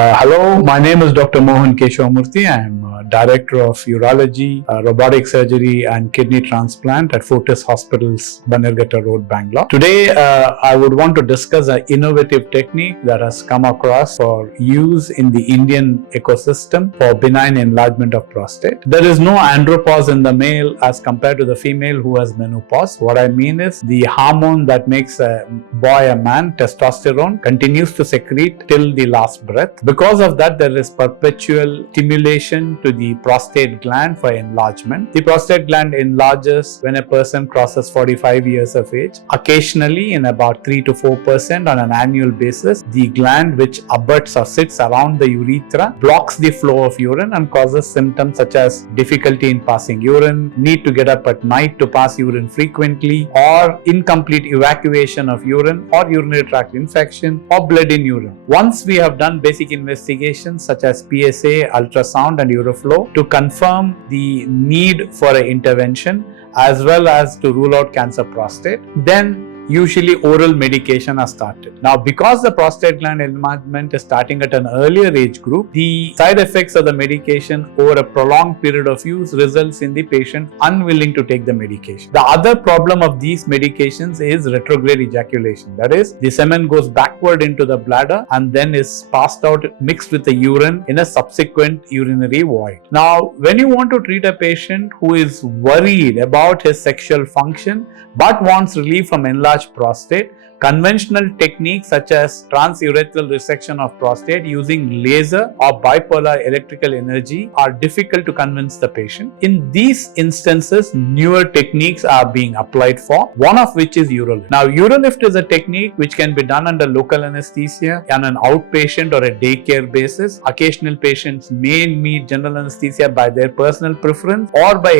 Hello, my name is Dr. Mohan Keshvamurthy. I am Director of Urology, Robotic Surgery and Kidney Transplant at Fortis Hospitals, Bangalore Road, Bangalore. Today, I would want to discuss an innovative technique that has come across for use in the Indian ecosystem for benign enlargement of prostate. There is no andropause in the male as compared to the female who has menopause. What I mean is the hormone that makes a boy a man, testosterone, continues to secrete till the last breath. Because of that, there is perpetual stimulation to the prostate gland for enlargement. The prostate gland enlarges when a person crosses 45 years of age. Occasionally, in about 3 to 4% on an annual basis, the gland which abuts or sits around the urethra blocks the flow of urine and causes symptoms such as difficulty in passing urine, need to get up at night to pass urine frequently, or incomplete evacuation of urine, or urinary tract infection, or blood in urine. Once we have done basic investigations such as PSA, ultrasound and uroflow to confirm the need for an intervention as well as to rule out cancer prostate, then usually oral medication are started. Now, because the prostate gland enlargement is starting at an earlier age group, the side effects of the medication over a prolonged period of use results in the patient unwilling to take the medication. The other problem of these medications is retrograde ejaculation. That is, the semen goes backward into the bladder and then is passed out mixed with the urine in a subsequent urinary void. Now, when you want to treat a patient who is worried about his sexual function but wants relief from enlarged prostate, conventional techniques such as transurethral resection of prostate using laser or bipolar electrical energy are difficult to convince the patient. In these instances, newer techniques are being applied for, one of which is Urolift. Now, Urolift is a technique which can be done under local anesthesia on an outpatient or a daycare basis. Occasional patients may need general anesthesia by their personal preference or by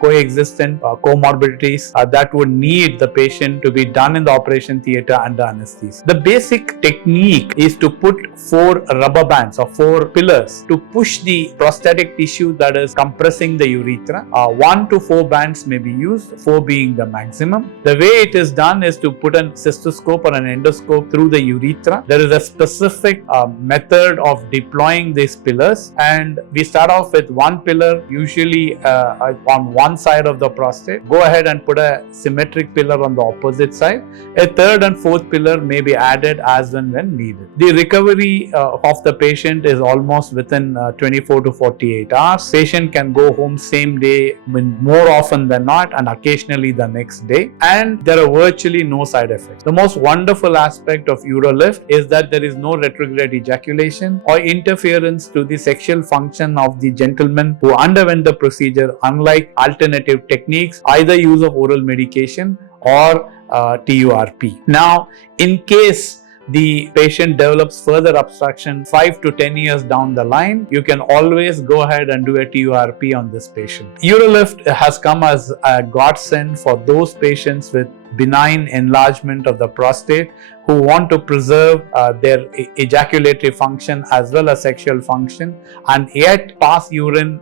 coexistent comorbidities that would need the patient to be done in the operation theatre under anesthesia. The basic technique is to put 4 rubber bands or 4 pillars to push the prostatic tissue that is compressing the urethra. 1 to 4 bands may be used, 4 being the maximum. The way it is done is to put a cystoscope or an endoscope through the urethra. There is a specific method of deploying these pillars, and we start off with 1 pillar, usually on one side of the prostate. Go ahead and put a symmetric pillar on the opposite side. A 3rd and 4th pillar may be added as and when needed. The recovery of the patient is almost within 24 to 48 hours. Patient can go home same day, more often than not, and occasionally the next day. And there are virtually no side effects. The most wonderful aspect of Urolift is that there is no retrograde ejaculation or interference to the sexual function of the gentleman who underwent the procedure, unlike alternative techniques, either use of oral medication or TURP. Now, in case the patient develops further obstruction 5 to 10 years down the line, you can always go ahead and do a TURP on this patient. Urolift has come as a godsend for those patients with benign enlargement of the prostate who want to preserve their ejaculatory function as well as sexual function and yet pass urine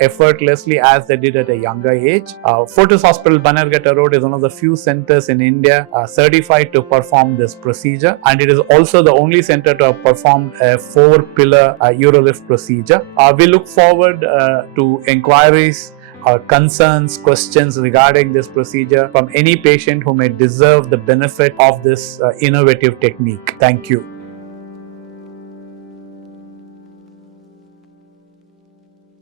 effortlessly as they did at a younger age. Fortis Hospital, Bangalore Road is one of the few centers in India certified to perform this procedure, and it is also the only center to have performed a 4-pillar Urolift procedure. We look forward to inquiries, concerns, questions regarding this procedure from any patient who may deserve the benefit of this innovative technique. Thank you.